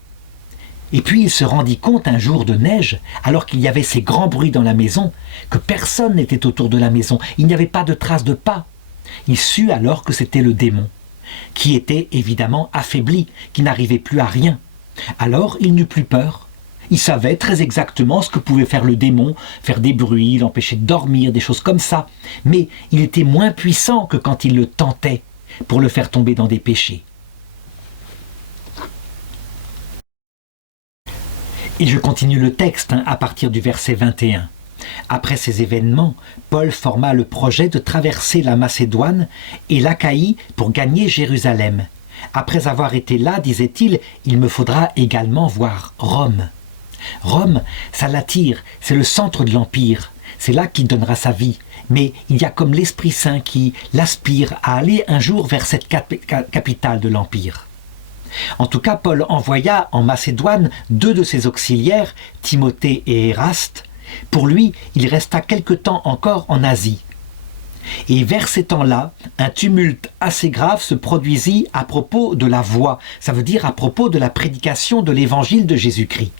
Et puis il se rendit compte un jour de neige, alors qu'il y avait ces grands bruits dans la maison, que personne n'était autour de la maison, il n'y avait pas de traces de pas. Il sut alors que c'était le démon, qui était évidemment affaibli, qui n'arrivait plus à rien. Alors il n'eut plus peur. Il savait très exactement ce que pouvait faire le démon, faire des bruits, l'empêcher de dormir, des choses comme ça. Mais il était moins puissant que quand il le tentait pour le faire tomber dans des péchés. Et je continue le texte à partir du verset 21. Après ces événements, Paul forma le projet de traverser la Macédoine et l'Achaïe pour gagner Jérusalem. Après avoir été là, disait-il, il me faudra également voir Rome. Rome, ça l'attire, c'est le centre de l'Empire, c'est là qu'il donnera sa vie. Mais il y a comme l'Esprit Saint qui l'aspire à aller un jour vers cette capitale de l'Empire. En tout cas, Paul envoya en Macédoine 2 de ses auxiliaires, Timothée et Éraste. Pour lui, il resta quelque temps encore en Asie. Et vers ces temps-là, un tumulte assez grave se produisit à propos de la voix, ça veut dire à propos de la prédication de l'évangile de Jésus-Christ.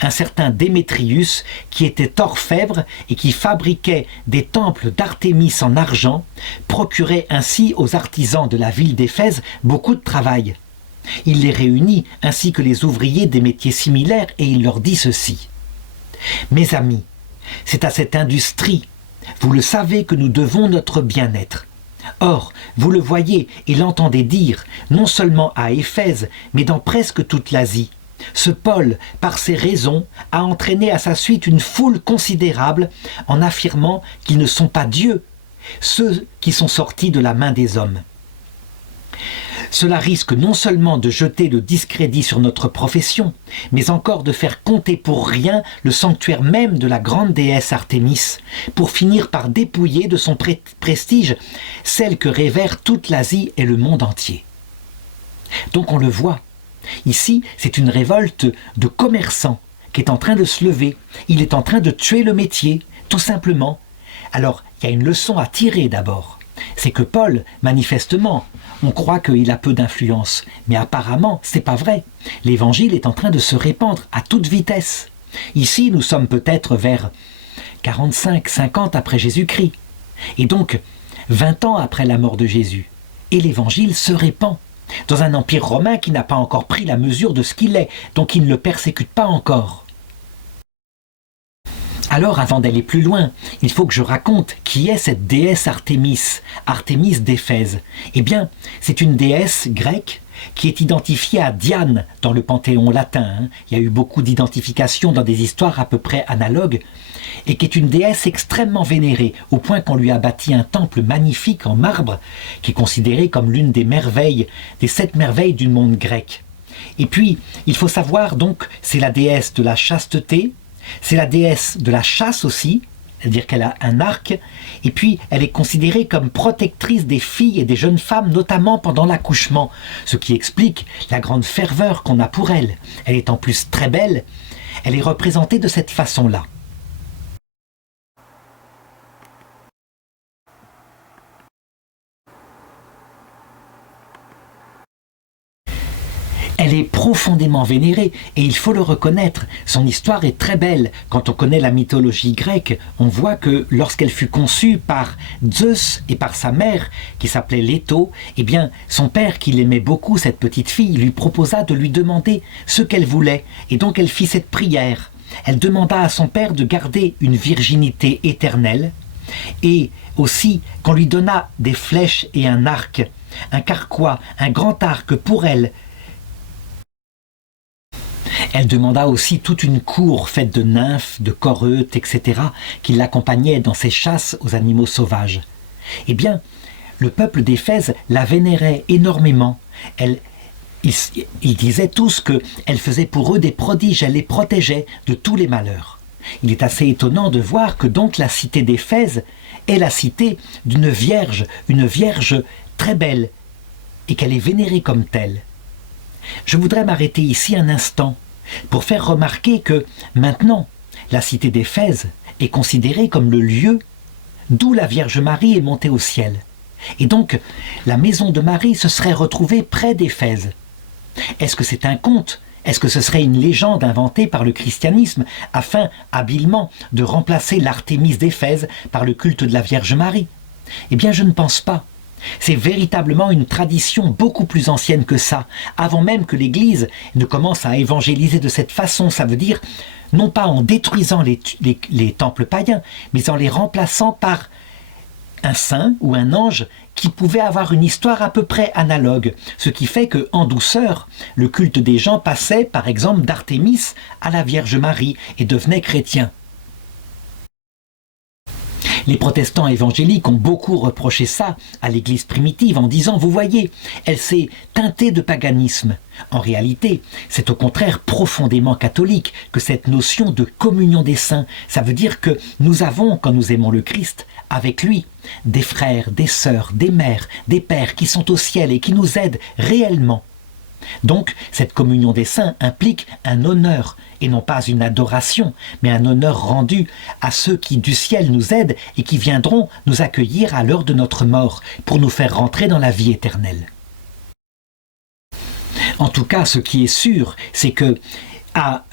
Un certain Démétrius, qui était orfèvre et qui fabriquait des temples d'Artémis en argent, procurait ainsi aux artisans de la ville d'Éphèse beaucoup de travail. Il les réunit ainsi que les ouvriers des métiers similaires et il leur dit ceci. « Mes amis, c'est à cette industrie, vous le savez, que nous devons notre bien-être. Or, vous le voyez et l'entendez dire, non seulement à Éphèse, mais dans presque toute l'Asie. Ce Paul, par ses raisons, a entraîné à sa suite une foule considérable en affirmant qu'ils ne sont pas Dieu, ceux qui sont sortis de la main des hommes. Cela risque non seulement de jeter le discrédit sur notre profession, mais encore de faire compter pour rien le sanctuaire même de la grande déesse Artémis, pour finir par dépouiller de son prestige celle que révère toute l'Asie et le monde entier. » Donc on le voit. Ici, c'est une révolte de commerçants qui est en train de se lever. Il est en train de tuer le métier, tout simplement. Alors, il y a une leçon à tirer d'abord. C'est que Paul, manifestement, on croit qu'il a peu d'influence. Mais apparemment, c'est pas vrai. L'évangile est en train de se répandre à toute vitesse. Ici, nous sommes peut-être vers 45, 50 après Jésus-Christ. Et donc, 20 ans après la mort de Jésus. Et l'évangile se répand. Dans un empire romain qui n'a pas encore pris la mesure de ce qu'il est, donc il ne le persécute pas encore. Alors, avant d'aller plus loin, il faut que je raconte qui est cette déesse Artémis, Artémis d'Éphèse. Eh bien, c'est une déesse grecque qui est identifiée à Diane dans le panthéon latin. Il y a eu beaucoup d'identifications dans des histoires à peu près analogues, et qui est une déesse extrêmement vénérée, au point qu'on lui a bâti un temple magnifique en marbre, qui est considéré comme l'une des merveilles, des 7 merveilles du monde grec. Et puis, il faut savoir donc, c'est la déesse de la chasteté, C'est la déesse de la chasse aussi, c'est-à-dire qu'elle a un arc, et puis elle est considérée comme protectrice des filles et des jeunes femmes, notamment pendant l'accouchement, ce qui explique la grande ferveur qu'on a pour elle. Elle est en plus très belle, elle est représentée de cette façon-là. Elle est profondément vénérée et il faut le reconnaître, son histoire est très belle. Quand on connaît la mythologie grecque, on voit que lorsqu'elle fut conçue par Zeus et par sa mère, qui s'appelait Leto, eh bien son père, qui l'aimait beaucoup, cette petite fille, lui proposa de lui demander ce qu'elle voulait. Et donc elle fit cette prière. Elle demanda à son père de garder une virginité éternelle et aussi qu'on lui donnât des flèches et un arc, un carquois, un grand arc pour elle. Elle demanda aussi toute une cour faite de nymphes, de choreutes, etc., qui l'accompagnaient dans ses chasses aux animaux sauvages. Eh bien, le peuple d'Éphèse la vénérait énormément. Ils disaient tous qu'elle faisait pour eux des prodiges, elle les protégeait de tous les malheurs. Il est assez étonnant de voir que donc la cité d'Éphèse est la cité d'une vierge, une vierge très belle, et qu'elle est vénérée comme telle. Je voudrais m'arrêter ici un instant pour faire remarquer que maintenant, la cité d'Éphèse est considérée comme le lieu d'où la Vierge Marie est montée au ciel. Et donc, la maison de Marie se serait retrouvée près d'Éphèse. Est-ce que c'est un conte ? Est-ce que ce serait une légende inventée par le christianisme afin, habilement, de remplacer l'Artémis d'Éphèse par le culte de la Vierge Marie ? Eh bien, je ne pense pas. C'est véritablement une tradition beaucoup plus ancienne que ça, avant même que l'Église ne commence à évangéliser de cette façon. Ça veut dire, non pas en détruisant les temples païens, mais en les remplaçant par un saint ou un ange qui pouvait avoir une histoire à peu près analogue. Ce qui fait qu'en douceur, le culte des gens passait, par exemple, d'Artémis à la Vierge Marie et devenait chrétien. Les protestants évangéliques ont beaucoup reproché ça à l'Église primitive en disant « Vous voyez, elle s'est teintée de paganisme ». En réalité, c'est au contraire profondément catholique que cette notion de communion des saints. Ça veut dire que nous avons, quand nous aimons le Christ, avec lui, des frères, des sœurs, des mères, des pères qui sont au ciel et qui nous aident réellement. Donc, cette communion des saints implique un honneur, et non pas une adoration, mais un honneur rendu à ceux qui du ciel nous aident et qui viendront nous accueillir à l'heure de notre mort pour nous faire rentrer dans la vie éternelle. En tout cas, ce qui est sûr, c'est que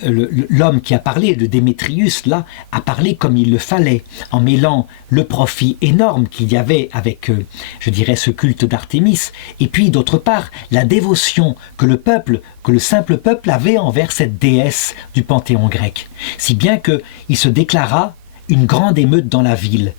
l'homme qui a parlé, le Démétrius, là, a parlé comme il le fallait, en mêlant le profit énorme qu'il y avait avec, je dirais, ce culte d'Artémis, et puis d'autre part, la dévotion que le simple peuple avait envers cette déesse du panthéon grec, si bien qu'il se déclara une grande émeute dans la ville.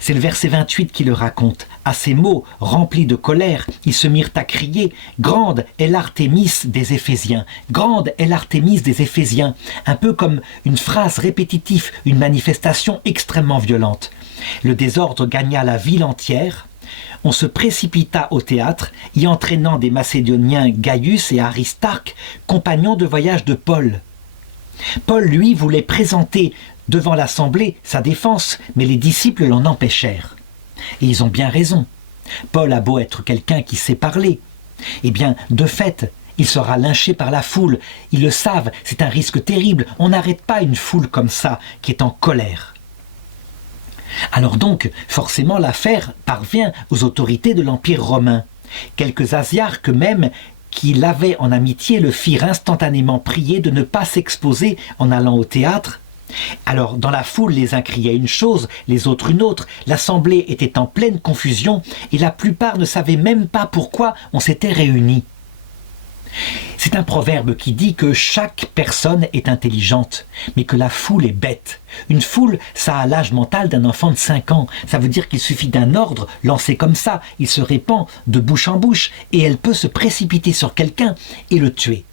C'est le verset 28 qui le raconte. À ces mots, remplis de colère, ils se mirent à crier « Grande est l'Artémis des Éphésiens ! Grande est l'Artémis des Éphésiens !» Un peu comme une phrase répétitive, une manifestation extrêmement violente. Le désordre gagna la ville entière. On se précipita au théâtre, y entraînant des Macédoniens Gaius et Aristarque, compagnons de voyage de Paul. Paul, lui, voulait présenter devant l'assemblée sa défense, mais les disciples l'en empêchèrent. Et ils ont bien raison. Paul a beau être quelqu'un qui sait parler. Eh bien, de fait, il sera lynché par la foule. Ils le savent, c'est un risque terrible. On n'arrête pas une foule comme ça, qui est en colère. Alors donc, forcément, l'affaire parvient aux autorités de l'Empire romain. Quelques asiarques même, qui l'avaient en amitié, le firent instantanément prier de ne pas s'exposer en allant au théâtre. Alors, dans la foule, les uns criaient une chose, les autres une autre. L'assemblée était en pleine confusion et la plupart ne savaient même pas pourquoi on s'était réunis. C'est un proverbe qui dit que chaque personne est intelligente, mais que la foule est bête. Une foule, ça a l'âge mental d'un enfant de 5 ans. Ça veut dire qu'il suffit d'un ordre lancé comme ça. Il se répand de bouche en bouche et elle peut se précipiter sur quelqu'un et le tuer.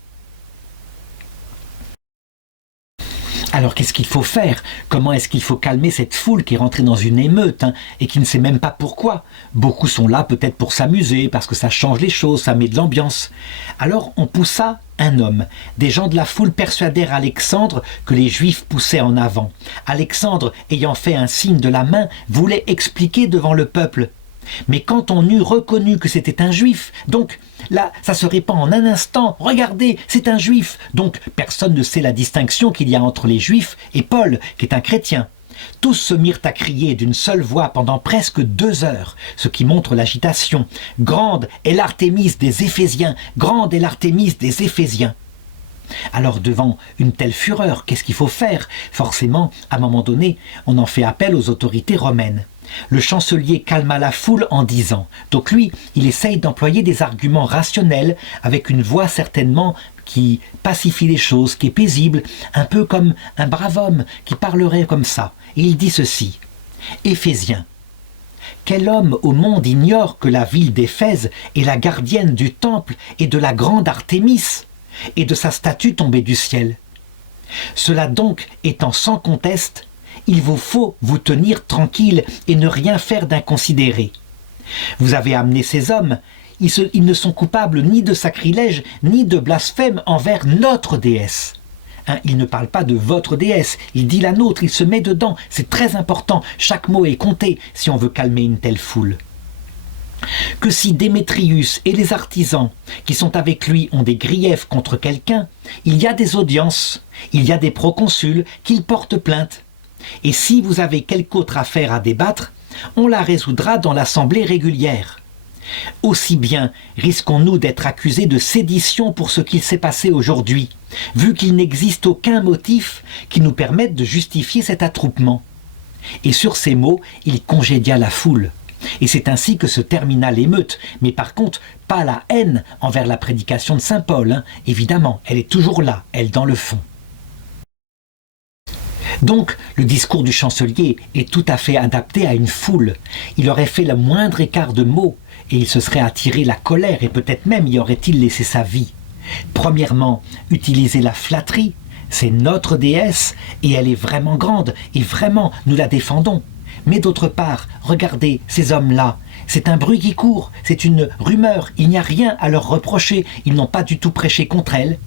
Alors qu'est-ce qu'il faut faire? Comment est-ce qu'il faut calmer cette foule qui est rentrée dans une émeute et qui ne sait même pas pourquoi? Beaucoup sont là peut-être pour s'amuser, parce que ça change les choses, ça met de l'ambiance. Alors on poussa un homme. Des gens de la foule persuadèrent Alexandre que les Juifs poussaient en avant. Alexandre, ayant fait un signe de la main, voulait expliquer devant le peuple. Mais quand on eut reconnu que c'était un juif, donc là, ça se répand en un instant. Regardez, c'est un juif. Donc personne ne sait la distinction qu'il y a entre les juifs et Paul, qui est un chrétien. Tous se mirent à crier d'une seule voix pendant presque 2 heures, ce qui montre l'agitation. Grande est l'Artémise des Éphésiens, grande est l'Artémise des Éphésiens. Alors devant une telle fureur, qu'est-ce qu'il faut faire? Forcément, à un moment donné, on en fait appel aux autorités romaines. Le chancelier calma la foule en disant, donc lui, il essaye d'employer des arguments rationnels avec une voix certainement qui pacifie les choses, qui est paisible, un peu comme un brave homme qui parlerait comme ça. Et il dit ceci, Éphésiens, quel homme au monde ignore que la ville d'Éphèse est la gardienne du temple et de la grande Artémis et de sa statue tombée du ciel? Cela donc étant sans conteste, il vous faut vous tenir tranquille et ne rien faire d'inconsidéré. Vous avez amené ces hommes, ils ne sont coupables ni de sacrilège ni de blasphème envers notre déesse. Il ne parle pas de votre déesse, il dit la nôtre, il se met dedans, c'est très important, chaque mot est compté si on veut calmer une telle foule. Que si Démétrius et les artisans qui sont avec lui ont des griefs contre quelqu'un, il y a des audiences, il y a des proconsuls qu'ils portent plainte. Et si vous avez quelque autre affaire à débattre, on la résoudra dans l'assemblée régulière. Aussi bien risquons-nous d'être accusés de sédition pour ce qu'il s'est passé aujourd'hui, vu qu'il n'existe aucun motif qui nous permette de justifier cet attroupement. Et sur ces mots, il congédia la foule. Et c'est ainsi que se termina l'émeute, mais par contre, pas la haine envers la prédication de saint Paul, évidemment, elle est toujours là, elle dans le fond. Donc, le discours du chancelier est tout à fait adapté à une foule. Il aurait fait le moindre écart de mots et il se serait attiré la colère et peut-être même y aurait-il laissé sa vie. Premièrement, utiliser la flatterie, c'est notre déesse et elle est vraiment grande et vraiment nous la défendons. Mais d'autre part, regardez ces hommes-là, c'est un bruit qui court, c'est une rumeur, il n'y a rien à leur reprocher, ils n'ont pas du tout prêché contre elle.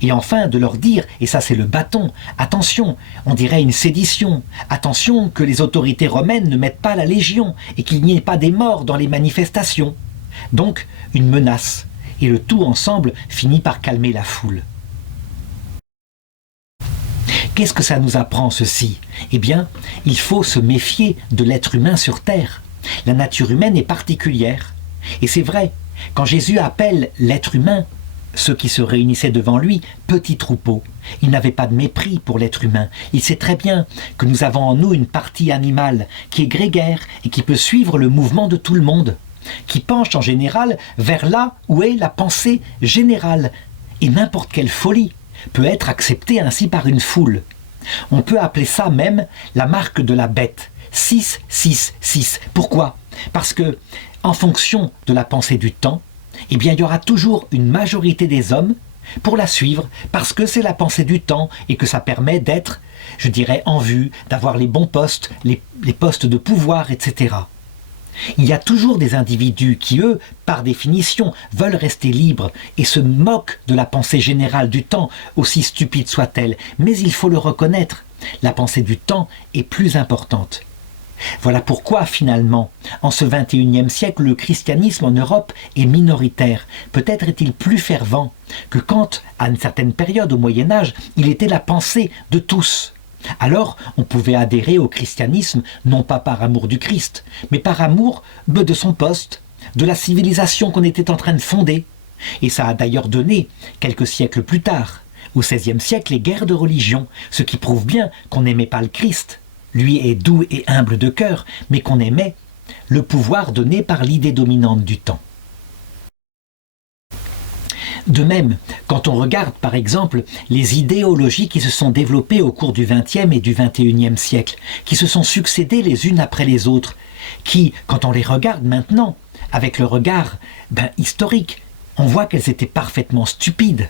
Et enfin de leur dire, et ça c'est le bâton, attention, on dirait une sédition, attention que les autorités romaines ne mettent pas la légion et qu'il n'y ait pas des morts dans les manifestations. Donc une menace, et le tout ensemble finit par calmer la foule. Qu'est-ce que ça nous apprend ceci? Eh bien, il faut se méfier de l'être humain sur terre. La nature humaine est particulière. Et c'est vrai, quand Jésus appelle l'être humain, ceux qui se réunissaient devant lui, petit troupeau. Il n'avait pas de mépris pour l'être humain. Il sait très bien que nous avons en nous une partie animale qui est grégaire et qui peut suivre le mouvement de tout le monde, qui penche en général vers là où est la pensée générale. Et n'importe quelle folie peut être acceptée ainsi par une foule. On peut appeler ça même la marque de la bête. 6, 6, 6. Pourquoi? Parce que, en fonction de la pensée du temps, eh bien, il y aura toujours une majorité des hommes pour la suivre, parce que c'est la pensée du temps et que ça permet d'être, je dirais, en vue, d'avoir les bons postes, les postes de pouvoir, etc. Il y a toujours des individus qui, eux, par définition, veulent rester libres et se moquent de la pensée générale du temps, aussi stupide soit-elle. Mais il faut le reconnaître, la pensée du temps est plus importante. Voilà pourquoi, finalement, en ce XXIe siècle, le christianisme en Europe est minoritaire. Peut-être est-il plus fervent que quand, à une certaine période au Moyen-Âge, il était la pensée de tous. Alors, on pouvait adhérer au christianisme, non pas par amour du Christ, mais par amour de son poste, de la civilisation qu'on était en train de fonder. Et ça a d'ailleurs donné, quelques siècles plus tard, au XVIe siècle, les guerres de religion, ce qui prouve bien qu'on n'aimait pas le Christ. Lui est doux et humble de cœur, mais qu'on aimait le pouvoir donné par l'idée dominante du temps. De même, quand on regarde par exemple les idéologies qui se sont développées au cours du XXe et du XXIe siècle, qui se sont succédées les unes après les autres, qui, quand on les regarde maintenant, avec le regard historique, on voit qu'elles étaient parfaitement stupides.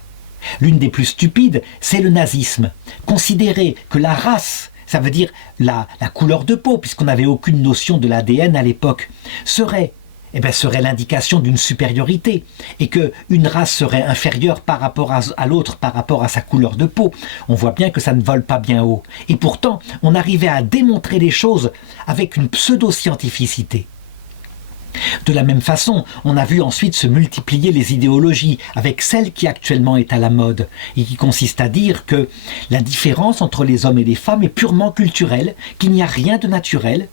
L'une des plus stupides, c'est le nazisme. Considérer que la race, ça veut dire la couleur de peau, puisqu'on n'avait aucune notion de l'ADN à l'époque, serait l'indication d'une supériorité, et qu'une race serait inférieure par rapport à l'autre, par rapport à sa couleur de peau. On voit bien que ça ne vole pas bien haut. Et pourtant, on arrivait à démontrer les choses avec une pseudo-scientificité. De la même façon, on a vu ensuite se multiplier les idéologies avec celle qui actuellement est à la mode et qui consiste à dire que la différence entre les hommes et les femmes est purement culturelle, qu'il n'y a rien de naturel.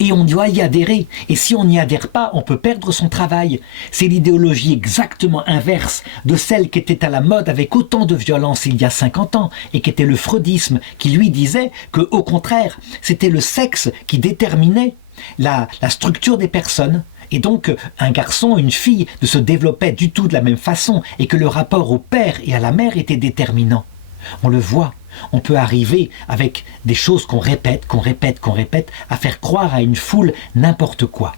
Et on doit y adhérer. Et si on n'y adhère pas, on peut perdre son travail. C'est l'idéologie exactement inverse de celle qui était à la mode avec autant de violence il y a 50 ans, et qui était le freudisme, qui lui disait qu'au contraire, c'était le sexe qui déterminait la structure des personnes. Et donc, un garçon, une fille ne se développaient du tout de la même façon, et que le rapport au père et à la mère était déterminant. On le voit. On peut arriver avec des choses qu'on répète, à faire croire à une foule n'importe quoi.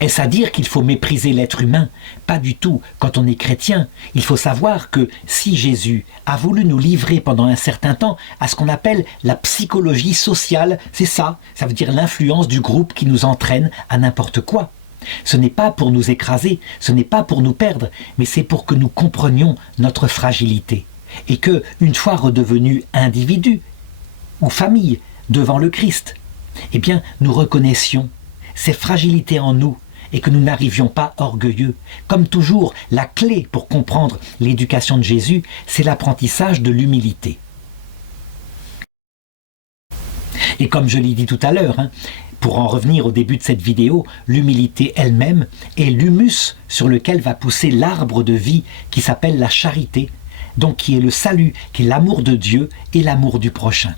Est-ce à dire qu'il faut mépriser l'être humain? Pas du tout. Quand on est chrétien, il faut savoir que si Jésus a voulu nous livrer pendant un certain temps à ce qu'on appelle la psychologie sociale, c'est ça veut dire l'influence du groupe qui nous entraîne à n'importe quoi. Ce n'est pas pour nous écraser, ce n'est pas pour nous perdre, mais c'est pour que nous comprenions notre fragilité. Et que, une fois redevenus individus ou famille devant le Christ, eh bien, nous reconnaissions ces fragilités en nous et que nous n'arrivions pas orgueilleux. Comme toujours, la clé pour comprendre l'éducation de Jésus, c'est l'apprentissage de l'humilité. Et comme je l'ai dit tout à l'heure, pour en revenir au début de cette vidéo, l'humilité elle-même est l'humus sur lequel va pousser l'arbre de vie qui s'appelle la charité, donc qui est le salut, qui est l'amour de Dieu et l'amour du prochain.